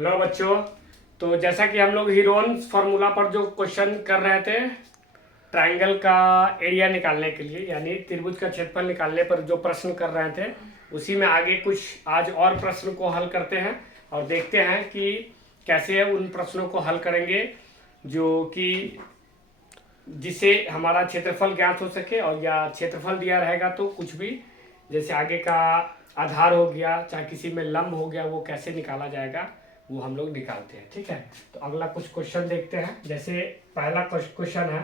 Hello बच्चों। तो जैसा कि हम लोग हीरोन्स फार्मूला पर जो क्वेश्चन कर रहे थे ट्रायंगल का एरिया निकालने के लिए, यानी त्रिभुज का क्षेत्रफल निकालने पर जो प्रश्न कर रहे थे, उसी में आगे कुछ आज और प्रश्न को हल करते हैं और देखते हैं कि कैसे उन प्रश्नों को हल करेंगे जो कि जिससे हमारा क्षेत्रफल ज्ञात हो सके। और या क्षेत्रफल दिया रहेगा तो कुछ भी, जैसे आगे का आधार हो गया, चाहे किसी में लंब हो गया, वो कैसे निकाला जाएगा वो हम लोग निकालते हैं। ठीक है, तो अगला कुछ क्वेश्चन देखते हैं। जैसे पहला क्वेश्चन है,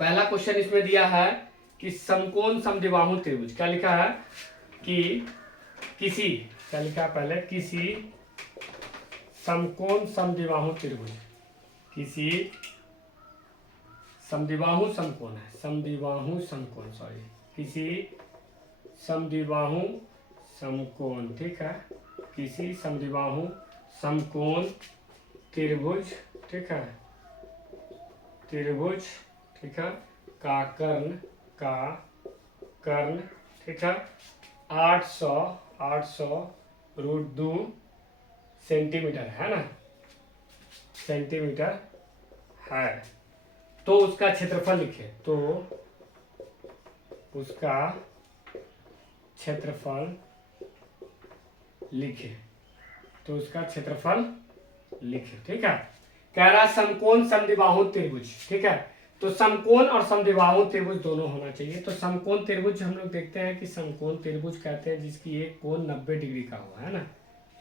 पहला क्वेश्चन इसमें दिया है कि समकोण समद्विबाहु त्रिभुज, क्या लिखा है कि किसी, क्या लिखा है पहले, किसी समकोण समद्विबाहु त्रिभुज, किसी समद्विबाहु समकोण है, समद्विबाहु समकोण, सॉरी, किसी समद्विबाहु समकोण, ठीक है, किसी समद्विबाहु समकोण त्रिभुज, ठीक है, त्रिभुज, ठीक है, का कर्ण, ठीक है, 800 √2 सेंटीमीटर है ना, सेंटीमीटर है। तो उसका क्षेत्रफल लिखे, तो उसका क्षेत्रफल लिखे, तो उसका क्षेत्रफल लिखे। ठीक है, कह रहा समकोण समद्विबाहु त्रिभुज, ठीक है, तो समकोण और समद्विबाहु त्रिभुज दोनों होना चाहिए। तो समकोण त्रिभुज हम लोग देखते हैं कि समकोण त्रिभुज कहते हैं जिसकी एक कोण 90 डिग्री का हुआ है ना,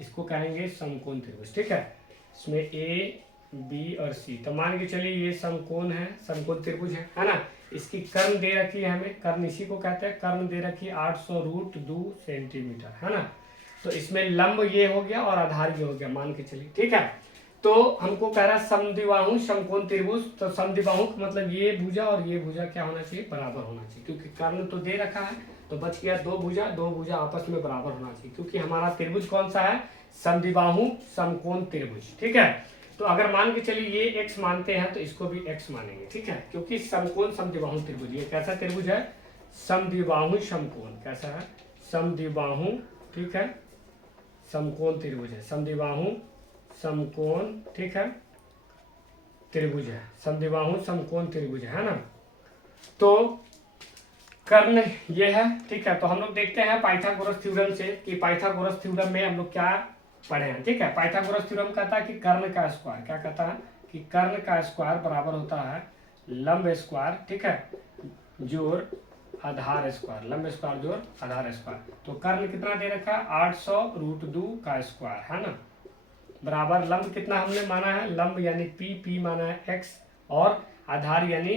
इसको कहेंगे समकोण त्रिभुज। ठीक है, इसमें ए बी और सी, तो मान के चलिए ये समकोण है, समकोण त्रिभुज है ना। इसकी कर्ण दे रखी है हमें, कर्ण इसी को कहते हैं, कर्ण दे रखी है 800 √2 सेंटीमीटर है ना। तो इसमें लंब ये हो गया और आधार ये हो गया, मान के चलिए। ठीक है, तो हमको कह रहा है समद्विबाहु समकोण त्रिभुज, तो समद्विबाहु का मतलब ये भुजा और ये भुजा क्या होना चाहिए, बराबर होना चाहिए, क्योंकि कर्ण तो दे रखा है, तो बच गया दो भुजा आपस में बराबर होना चाहिए, क्योंकि हमारा त्रिभुज कौन सा है, समद्विबाहु समकोण त्रिभुज। ठीक है, तो अगर मान के चलिए ये x मानते हैं तो इसको भी x मानेंगे। ठीक है, क्योंकि समकोण समद्विबाहु त्रिभुज, ये कैसा त्रिभुज है, समद्विबाहु समकोण, कैसा है, समद्विबाहु, ठीक है, समकोण त्रिभुज है, समद्विबाहु समकोण, ठीक है, त्रिभुज है, समद्विबाहु समकोण त्रिभुज है ना। तो कर्ण ये है। ठीक है, तो हम लोग देखते हैं पाइथागोरस थ्योरम से कि पाइथागोरस थ्योरम में हम लोग क्या पढ़े हैं। ठीक है, पाइथागोरस थ्योरम कहता है कि कर्ण का स्क्वायर, क्या कहता है कि कर्ण का स्क्वायर बराबर होता है लंब स्क्वायर, ठीक है, जोड़ आधार स्क्वायर, लंब स्क्वायर जोड़ आधार स्क्वायर। तो कर्ण कितना दे रखा है, 800 √2 का स्क्वायर है ना, बराबर लंब कितना हमने माना है, लंब यानी पी माना है x, और आधार यानी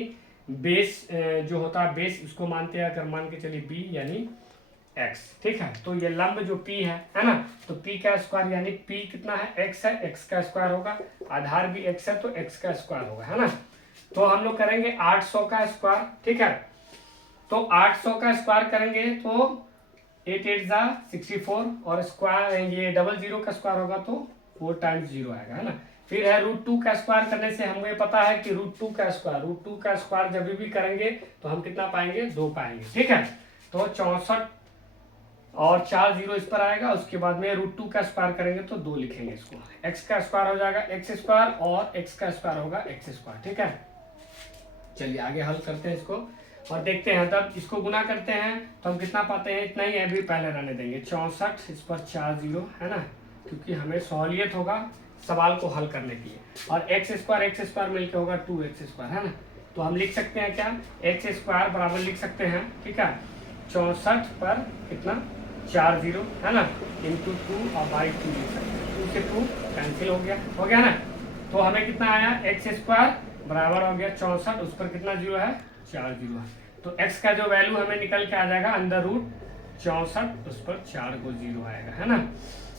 बेस जो होता है बेस, उसको मानते हैं, अगर मान के चलिए b यानी x। ठीक है, तो ये लंब जो p है ना, तो p का स्क्वायर यानी p कितना है, x है, x का स्क्वायर होगा, आधार भी x है तो x का स्क्वायर होगा, है ना। तो हम लोग करेंगे 800 का स्क्वायर। ठीक है, तो 800 का स्क्वायर करेंगे तो 8 8 64, और स्क्वायर ये 00 का स्क्वायर होगा तो 4 टाइम्स 0 आएगा, है ना। फिर है √2 का स्क्वायर करने से हमें पता है कि √2 का स्क्वायर जब भी करेंगे तो हम कितना पाएंगे, 2 पाएंगे। ठीक है, तो 64 और 4 0 इस पर आएगा, उसके बाद में √2 का स्क्वायर करेंगे तो 2 लिखेंगे इसको, x का स्क्वायर हो जाएगा x स्क्वायर और x का स्क्वायर होगा x स्क्वायर। ठीक है, चलिए आगे हल करते हैं इसको और देखते हैं। तब इसको गुना करते हैं तो हम कितना पाते हैं, इतना ही अभी पहले रहने देंगे, 64, इस पर 4 0 है ना, क्योंकि हमें सहूलियत होगा सवाल को हल करने के लिए। और x स्क्वायर मिलकर होगा 2x स्क्वायर, है ना। तो हम लिख सकते हैं क्या, x स्क्वायर बराबर लिख सकते हैं, ठीक है, 64 पर कितना 4 0 है ना, इंटू 2 और बाई 2 लिख सकते हैं, 2 से 2 कैंसिल हो गया ना। तो हमें कितना आया, x स्क्वायर बराबर हो गया 64, उस पर कितना 0 है, 4 0 है। तो x का जो वैल्यू हमें निकल के आ जाएगा अंडर रूट 64, उस पर 4 को 0 आएगा, है ना,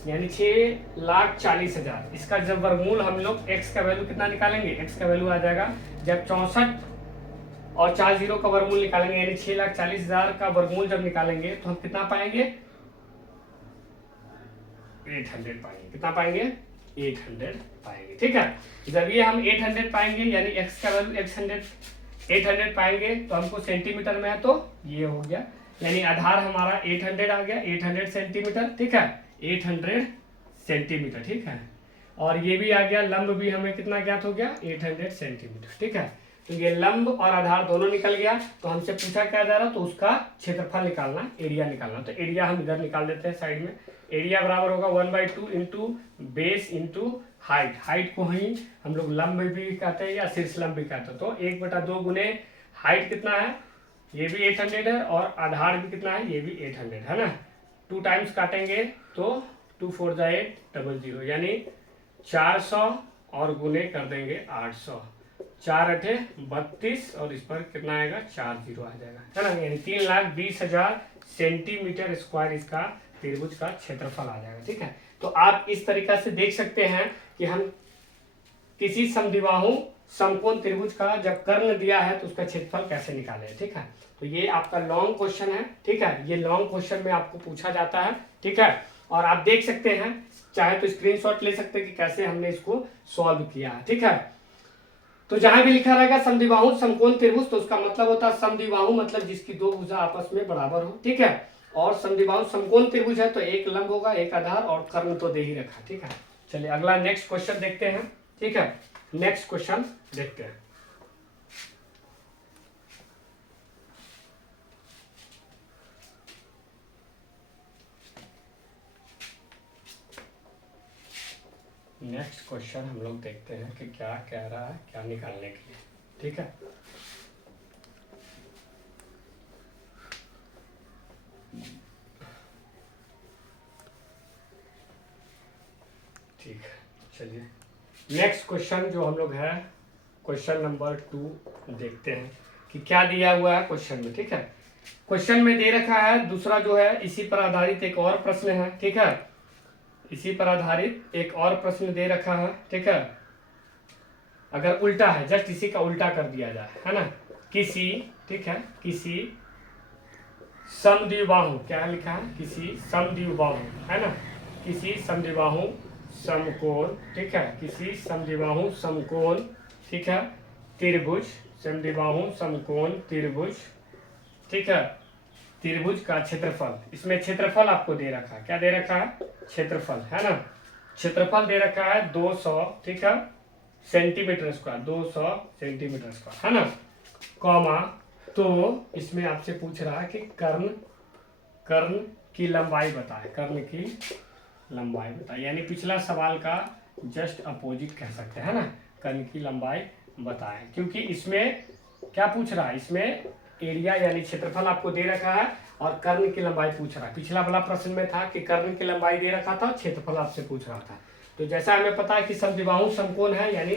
यानी 6,40,000। इसका जब वर्गमूल हम लोग x का वैल्यू कितना निकालेंगे, x का वैल्यू आ जाएगा जब 64 और 4 0 का वर्गमूल निकालेंगे, यानी 6,40,000 का वर्गमूल जब निकालेंगे तो हम कितना पाएंगे, 800 पाएंगे। कितना पाएंगे, 800 पाएंगे। ठीक है, जब ये हम 800 पाएंगे यानी x का वैल्यू 800 पाएंगे तो हमको सेंटीमीटर में है, तो ये हो गया, यानी आधार हमारा 800 आ गया, 800 सेंटीमीटर। ठीक है, 800 सेंटीमीटर, ठीक है। और ये भी आ गया, लंब भी हमें कितना ज्ञात हो गया, 800 सेंटीमीटर, ठीक है। तो ये लंब और आधार दोनों निकल गया। तो हमसे पूछा क्या जा रहा, तो उसका क्षेत्रफल निकालना, एरिया निकालना। तो एरिया हम इधर निकाल देते हैं साइड में। एरिया बराबर होगा 1/2 into base into height. Height को ही हम लोग लंब भी कहते हैं या शीर्ष लंब भी कहते हैं। तो 1/2 गुने हाइट कितना है, ये भी 800 है, और आधार भी कितना है, ये भी 800 है ना। 2 टाइम्स काटेंगे तो 2 4 जा 8 00, यानी 400 और गुने कर देंगे 800, 4 8 32, और इस पर कितना आएगा, 4 0 आ जाएगा, है ना। यानी 3,20,000 सेंटीमीटर स्क्वायर इसका त्रिभुज का क्षेत्रफल आ जाएगा, ठीक है। तो आप इस तरीका से देख सकते हैं कि हम किसी समद्विबाहु समकोण त्रिभुज का जब कर्ण दिया है तो उसका क्षेत्रफल कैसे निकाले, ठीक है। तो ये आपका लॉन्ग क्वेश्चन है, ठीक है। ये लॉन्ग क्वेश्चन में आपको पूछा जाता है, ठीक है। और आप देख सकते हैं, चाहे तो स्क्रीनशॉट ले सकते हैं कि कैसे हमने इसको सॉल्व किया है, ठीक है। तो जहां भी लिखा रहेगा समद्विबाहु समकोण त्रिभुज, तो उसका मतलब होता है समद्विबाहु मतलब जिसकी दो भुजा आपस में बराबर हो, ठीक है। और समद्विबाहु समकोण त्रिभुज है तो एक लंब होगा, एक आधार, और कर्ण तो दे ही रखा, ठीक है। चलिए अगला नेक्स्ट क्वेश्चन देखते हैं, ठीक है। नेक्स्ट क्वेश्चन देखते हैं। नेक्स्ट क्वेश्चन हम लोग देखते हैं कि क्या कह रहा है, क्या निकालने के लिए, ठीक है। ठीक है, चलिए नेक्स्ट क्वेश्चन जो हम लोग है क्वेश्चन नंबर 2 देखते हैं कि क्या दिया हुआ है क्वेश्चन में, ठीक है। क्वेश्चन में दे रखा है दूसरा जो है, इसी पर आधारित एक और प्रश्न है, ठीक है। इसी पर आधारित एक और प्रश्न दे रखा है, ठीक है। अगर उल्टा है, जस्ट इसी का उल्टा कर दिया जाए, है ना। किसी, ठीक है, किसी समद्विबाहु, क्या लिखा है, किसी समद्विबाहु, है ना, किसी समद्विबाहु समकोण, ठीक है, किसी समद्विबाहु समकोण, ठीक है, त्रिभुज, समद्विबाहु समकोण त्रिभुज, ठीक है, त्रिभुज का क्षेत्रफल। इसमें क्षेत्रफल आपको दे रखा है, क्या दे रखा है, क्षेत्रफल, है ना। क्षेत्रफल दे रखा है 200, ठीक है, सेंटीमीटर स्क्वायर, 200 सेंटीमीटर स्क्वायर, है ना, कॉमा। तो इसमें आपसे पूछ रहा है कि कर्ण की लंबाई बताए, कर्ण की लंबाई बताए, यानी पिछला सवाल का जस्ट अपोजिट कह सकते हैं ना, कर्ण की लंबाई बताए। क्योंकि इसमें क्या पूछ रहा है, इसमें एरिया यानी क्षेत्रफल आपको दे रखा है और कर्ण की लंबाई पूछ रहा है। पिछला वाला प्रश्न में था कि कर्ण की लंबाई दे रखा था, क्षेत्रफल आपसे पूछ रहा था। तो जैसा हमें पता है कि समद्विबाहु समकोण है, यानी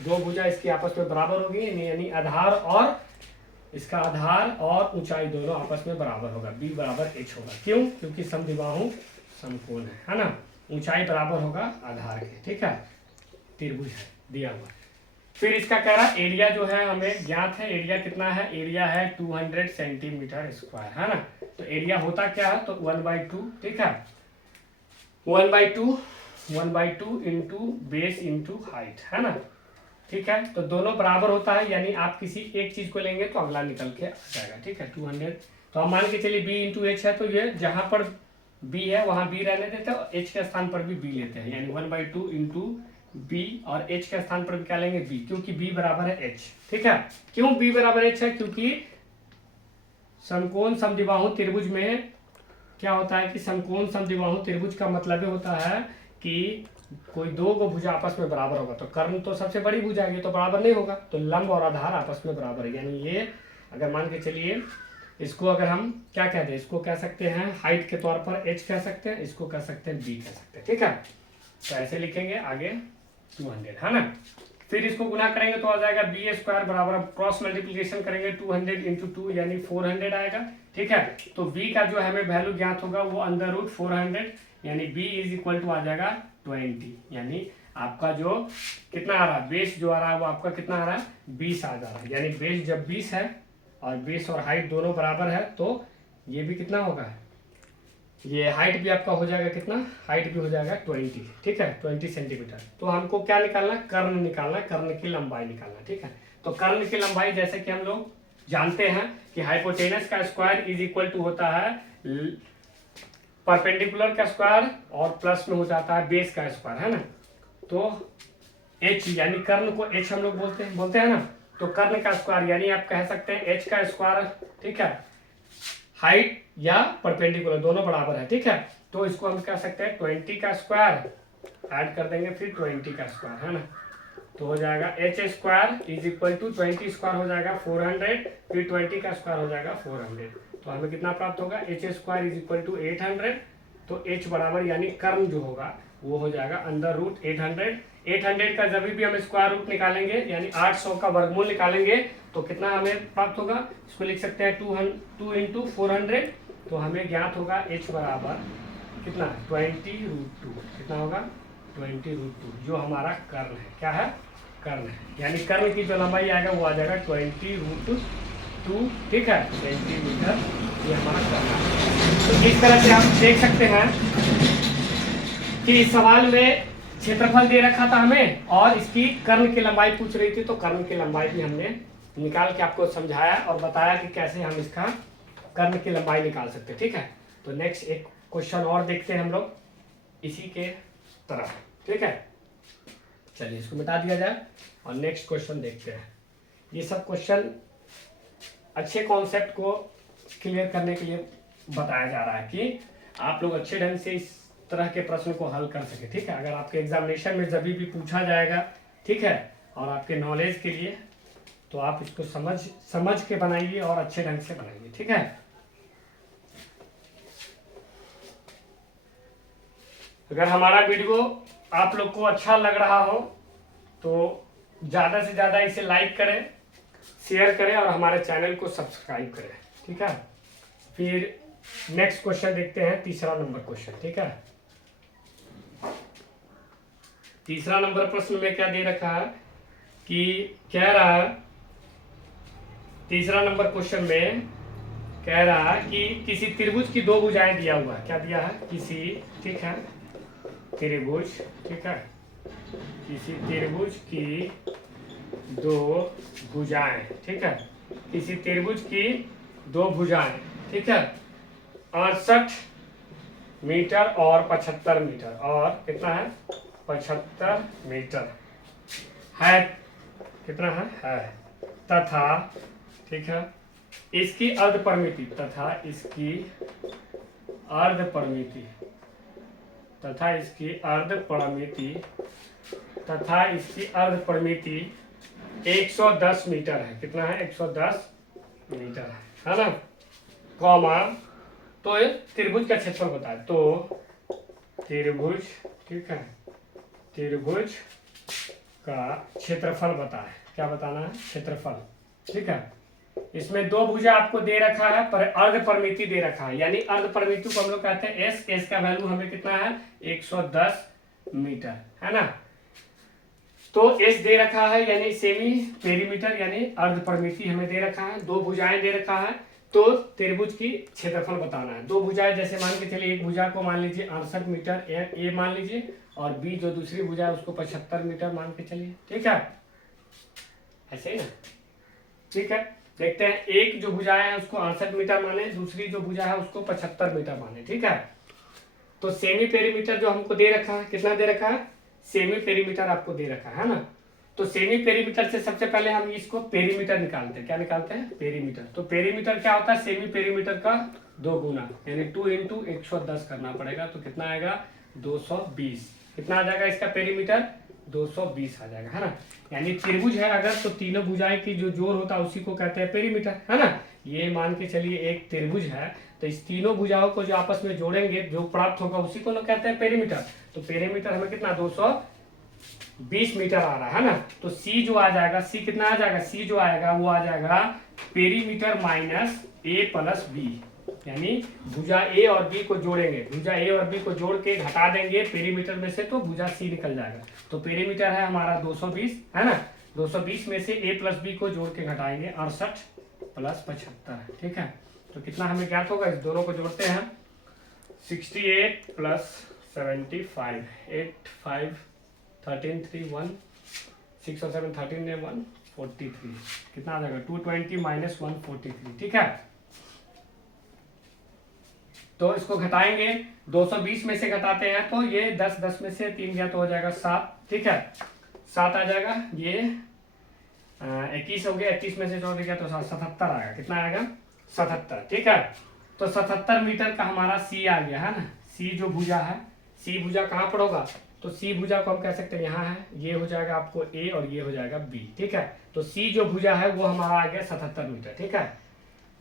दो भुजा इसकी आपस में बराबर होगी, यानी आधार और इसका आधार और ऊंचाई दोनों आपस में बराबर होगा, b बराबर h होगा। क्यों, क्योंकि समद्विबाहु समकोण है ना। ऊंचाई बराबर होगा आधार के, ठीक है, त्रिभुज है दिया हुआ। फिर इसका कह रहा है एरिया जो है हमें ज्ञात है, एरिया कितना है, एरिया है 200 सेंटीमीटर स्क्वायर, है ना। तो एरिया होता क्या है, तो 1/2, ठीक है, 1/2 इंटू बेस इंटू हाइट, है ना, ठीक है। तो दोनों बराबर होता है, यानी आप किसी एक चीज को लेंगे तो अगला निकल के आ जाएगा, ठीक है। 200, तो हम मान के चलिए b इंटू एच है, तो ये जहां पर b है वहां b रहने देते हैं और h के स्थान पर भी b लेते हैं, यानी 1/2 इंटू b, और h के स्थान पर भी क्या लेंगे, b, क्योंकि b बराबर है h, ठीक है। क्यों b बराबर h है, क्योंकि समकोण समद्विबाहु त्रिभुज में क्या होता है कि समकोण समद्विबाहु त्रिभुज का मतलब होता है कि कोई दो को भुजा आपस में बराबर होगा। तो कर्ण तो सबसे बड़ी भुजा है, ये तो बराबर नहीं होगा, तो लंब और आधार आपस में बराबर है। यानी ये अगर मान के चलिए इसको अगर हम क्या कहते हैं, इसको कह सकते हैं हाइट के तौर पर h कह सकते हैं, इसको कह सकते हैं b कह सकते हैं, ठीक है। तो ऐसे लिखेंगे आगे 200, है ना। फिर इसको गुना करेंगे तो आ जाएगा b स्क्वायर बराबर, क्रॉस मल्टीप्लीकेशन करेंगे 200 इंटू 2 यानी 400 आएगा, ठीक है। तो b का जो हमें वैल्यू ज्ञात होगा वो √400, यानी b इज इक्वल टू आ जाएगा 20, यानी आपका जो कितना आ रहा है, बेस जो आ रहा है वो आपका कितना आ रहा है, 20 आ जा रहा है। यानी बेस जब 20 है और बेस और हाइट दोनों बराबर है तो ये भी कितना होगा, ये हाइट भी आपका हो जाएगा कितना, हाइट भी हो जाएगा 20, ठीक है, 20 सेंटीमीटर। तो हमको क्या निकालना, कर्ण निकालना, कर्ण की लंबाई निकालना, ठीक है। तो कर्ण की लंबाई जैसे कि हम लोग जानते हैं कि हाइपोटेनस का स्क्वायर इज इक्वल टू होता है परपेंडिकुलर का स्क्वायर और प्लस में हो जाता है बेस का स्क्वायर, है ना। तो एच यानी कर्ण को एच हम लोग बोलते हैं ना। तो कर्ण का स्क्वायर यानी आप कह सकते हैं एच का स्क्वायर, ठीक है। हाइट या परपेंडिकुलर दोनों बराबर है, ठीक है। तो इसको हम कह सकते हैं 20 का स्क्वायर ऐड कर देंगे फिर 20 का स्क्वायर, है ना। तो हो जाएगा H square is equal to 20 square हो जाएगा 400, फिर 20 का स्क्वायर हो जाएगा 400। तो हमें कितना प्राप्त होगा, H square is equal to 800। तो एच बराबर यानी कर्ण जो होगा वो हो जाएगा अंडर रूट 800। 800 का जब भी हम स्क्वायर रूट निकालेंगे यानी 800 का वर्गमूल निकालेंगे तो कितना हमें प्राप्त होगा, इसको लिख सकते हैं 2 इंटू 400। तो हमें ज्ञात होगा एच बराबर कितना 20√2, कितना होगा 20√2, जो हमारा कर्ण है। क्या है, कर्ण है। यानी कर्ण की जो लंबाई आएगा वो आ जाएगा 20√2, ठीक है, 20 मीटर। ये हमारा कर्ण है। तो इस तरह से आप देख सकते हैं कि इस सवाल में क्षेत्रफल दे रखा था हमें और इसकी कर्ण की लंबाई पूछ रही थी। तो कर्ण की लंबाई भी हमने निकाल के आपको समझाया और बताया कि कैसे हम इसका कर्ण की लंबाई निकाल सकते हैं, ठीक है। तो नेक्स्ट एक क्वेश्चन और देखते हैं हम लोग इसी के तरह, ठीक है। चलिए इसको मिटा दिया जाए और नेक्स्ट क्वेश्चन देखते हैं। ये सब क्वेश्चन अच्छे कॉन्सेप्ट को क्लियर करने के लिए बताया जा रहा है कि आप लोग अच्छे ढंग से इस तरह के प्रश्न को हल कर सके, ठीक है। अगर आपके एग्जामिनेशन में जब भी पूछा जाएगा, ठीक है, और आपके नॉलेज के लिए, तो आप इसको समझ के बनाइए और अच्छे ढंग से बनाइए, ठीक है। अगर हमारा वीडियो आप लोग को अच्छा लग रहा हो तो ज़्यादा से ज़्यादा इसे लाइक करें, शेयर करें और हमारे चैनल को सब्सक्राइब करें, ठीक है। फिर नेक्स्ट क्वेश्चन देखते हैं, तीसरा नंबर क्वेश्चन, ठीक है। तीसरा नंबर प्रश्न में क्या दे रखा है कि कह रहा है, तीसरा नंबर क्वेश्चन में कह रहा है कि किसी त्रिभुज की दो भुजाएं दिया हुआ है। क्या दिया है, किसी, ठीक है, त्रिभुज, ठीक है, किसी त्रिभुज की दो भुजाएं, ठीक है, किसी त्रिभुज की दो भुजाएं, ठीक है, 68 मीटर और 75 मीटर, और कितना है 75 मीटर है, कितना है तथा, ठीक है, इसकी अर्ध परिमिति तथा इसकी अर्ध परिमिति तथा इसकी अर्ध परिमिति तथा इसकी अर्ध परिमिति 110 मीटर है। कितना है, 110 मीटर है ना, कॉमा। तो ये त्रिभुज का क्षेत्रफल बताए। तो त्रिभुज, ठीक है, त्रिभुज का क्षेत्रफल बताए। क्या बताना है, क्षेत्रफल, ठीक है। इसमें दो भुजा आपको दे रखा है, पर अर्ध परिमिति दे रखा है, यानी अर्ध परिमिति को हम लोग कहते हैं एस। एस का वैल्यू हमें कितना है 110 मीटर, है ना। तो एस दे रखा है यानी सेमी पेरीमीटर, यानी अर्ध परिमिति हमें दे रखा है। दो भुजाएं दे रखा है, तो त्रिभुज की क्षेत्रफल बताना है। दो भुजाएं जैसे मान के चलिए, एक भुजा को मान लीजिए 68 मीटर ए मान लीजिए, और बी जो दूसरी भुजा है उसको 75 मीटर मान के चलिए, ठीक है, ऐसे ही ना, ठीक है। देखते हैं, एक जो भुजा है उसको 68 मीटर माने, दूसरी जो भुजा है उसको 75 मीटर माने, ठीक है। तो सेमी पेरीमीटर जो हमको दे रखा है, कितना दे रखा है, सेमी पेरीमीटर आपको दे रखा है ना। तो सेमी पेरीमीटर से सबसे पहले हम इसको पेरीमीटर निकालते हैं। क्या निकालते हैं, पेरीमीटर। तो पेरीमीटर क्या होता है, सेमी पेरीमीटर का 2 गुना, यानी 2 इंटू 110 करना पड़ेगा। तो कितना आएगा 220। कितना आ जाएगा इसका पेरीमीटर, 220 आ जाएगा, है ना। यानी त्रिभुज है अगर, तो तीनों भुजाएं की जो जोड़ होता है उसी को कहते हैं पेरीमीटर, है ना। ये मान के चलिए एक त्रिभुज है, तो इस तीनों भुजाओं को जो आपस में जोड़ेंगे जो प्राप्त होगा उसी को लोग कहते हैं पेरीमीटर। तो पेरीमीटर हमें कितना 220 मीटर आ रहा है ना। तो सी जो आ जाएगा, सी कितना आ जाएगा, सी जो आएगा वो आ जाएगा पेरीमीटर माइनस ए प्लस बी, यानी भुजा ए और बी को जोड़ेंगे, भुजा ए और बी को जोड़ के घटा देंगे पेरीमीटर में से, तो भुजा सी निकल जाएगा। तो पेरीमीटर है हमारा 220, है ना। 220 में से ए प्लस बी को जोड़ के घटाएंगे 68 प्लस 75, ठीक है। तो कितना हमें ज्ञात होगा, इस दोनों को जोड़ते हैं 68 प्लस 75, 8 5 13 3 1 6 और 7 13 ने 143, कितना आ जाएगा 220 माइनस 143, ठीक है। तो इसको घटाएंगे, 220 में से घटाते हैं तो ये 10 में से 3 गया तो हो जाएगा 7, ठीक है 7 आ जाएगा। ये 21 हो गया, 21 में से 14 गया तो 77 आएगा। कितना आएगा? 77, ठीक है। तो 77 मीटर का हमारा सी आ गया है ना। सी जो भुजा है, सी भुजा कहाँ पर होगा? तो सी भुजा को हम कह सकते हैं यहाँ है, ये हो जाएगा आपको ए और ये हो जाएगा बी, ठीक है। तो सी जो भुजा है वो हमारा आ गया 77 मीटर, ठीक है।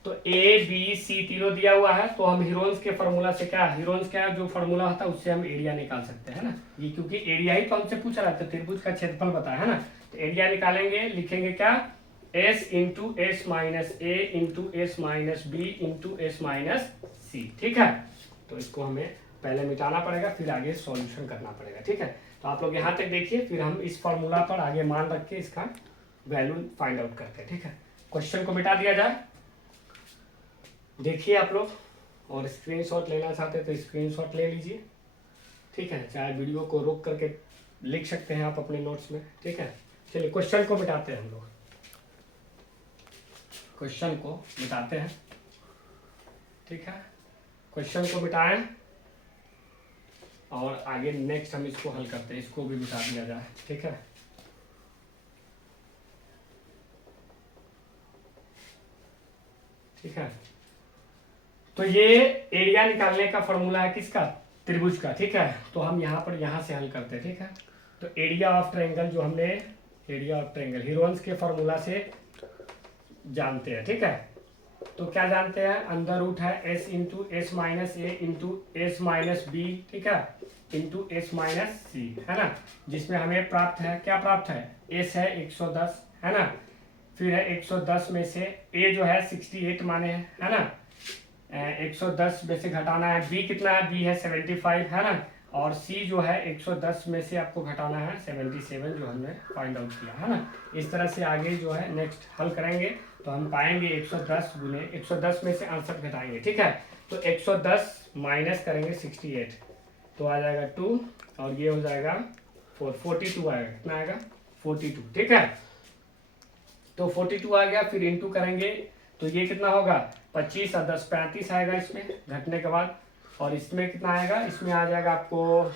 तो ए बी सी तीनों दिया हुआ है, तो हम हीरोन्स के फार्मूला से क्या, हीरोन्स का जो फार्मूला होता है उससे हम एरिया निकाल सकते हैं ना। ये क्योंकि एरिया ही तो हमसे पूछ रहा है, तो त्रिभुज का क्षेत्रफल बताया है ना। तो एरिया निकालेंगे, लिखेंगे क्या, S into S minus A into S minus B into S minus C, ठीक है। तो इसको हमें पहले मिटाना पड़ेगा, फिर आगे सॉल्यूशन करना पड़ेगा, ठीक है। तो आप लोग यहाँ तक देखिए, फिर हम इस फॉर्मूला पर आगे मान रख के इसका वैल्यू फाइंड आउट करते हैं, ठीक है। क्वेश्चन को मिटा दिया जाए, देखिए आप लोग, और स्क्रीनशॉट लेना चाहते हैं तो स्क्रीनशॉट ले लीजिए, ठीक है। चाहे वीडियो को रोक करके लिख सकते हैं आप अपने नोट्स में, ठीक है। चलिए क्वेश्चन को मिटाते हैं हम लोग, क्वेश्चन को मिटाते हैं, ठीक है। क्वेश्चन को मिटाएं और आगे नेक्स्ट हम इसको हल करते हैं, इसको भी मिटा दिया जाए, ठीक है। ठीक है, तो ये एरिया निकालने का फॉर्मूला है किसका, त्रिभुज का, ठीक है। तो हम यहाँ पर यहाँ से हल करते हैं, ठीक है। तो एरिया ऑफ ट्रायंगल जो हमने एरिया ऑफ ट्रायंगल हीरोन्स के फॉर्मूला से जानते हैं, ठीक है। तो क्या जानते हैं, अंडर रूट है S into S minus A into S minus B, ठीक है, इंटू एस माइनस सी, है ना। जिसमें हमें प्राप्त है, क्या प्राप्त है, एस है 110, है ना। फिर है 110 में से ए जो है 68 माने हैं, है ना। 110 में से घटाना है, बी कितना है, बी है 75, है ना। और सी जो है 110 में से आपको घटाना है 77, जो हमने फाइंड आउट किया, है ना। इस तरह से आगे जो है नेक्स्ट हल करेंगे तो हम पाएंगे 110 गुने 110 में से 68 घटाएंगे, ठीक है। तो 110 माइनस करेंगे 68 तो आ जाएगा 2 और ये हो जाएगा 42 आएगा। कितना आएगा, 42, ठीक है। तो 42 आ गया, फिर इंटू करेंगे तो ये कितना होगा, 25 और 10 35 आएगा इसमें घटने के बाद। और इसमें कितना आएगा, इसमें आ जाएगा आपको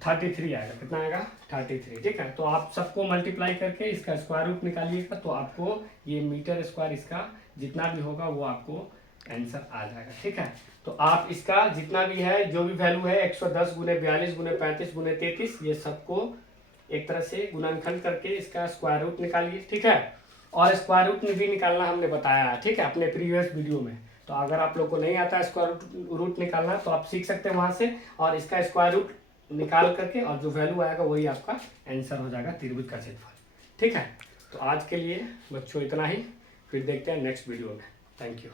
33 आएगा। कितना आएगा, 33, ठीक है। तो आप सबको मल्टीप्लाई करके इसका स्क्वायर रूट निकालिएगा तो आपको ये मीटर स्क्वायर इसका जितना भी होगा वो आपको आंसर आ जाएगा, ठीक है। तो आप इसका जितना भी है, जो भी वैल्यू है 110 गुने 42 गुने 35 गुने 33, ये सबको एक तरह से गुणनखंड करके इसका स्क्वायर रूट निकालिए, ठीक है। और स्क्वायर रूट भी निकालना हमने बताया है, ठीक है, अपने प्रीवियस वीडियो में। तो अगर आप लोग को नहीं आता है स्क्वायर रूट निकालना तो आप सीख सकते हैं वहां से, और इसका स्क्वायर रूट निकाल करके और जो वैल्यू आएगा वही आपका आंसर हो जाएगा त्रिभुज का क्षेत्रफल, ठीक है। तो आज के लिए बच्चों इतना ही, फिर देखते हैं नेक्स्ट वीडियो में। Thank you.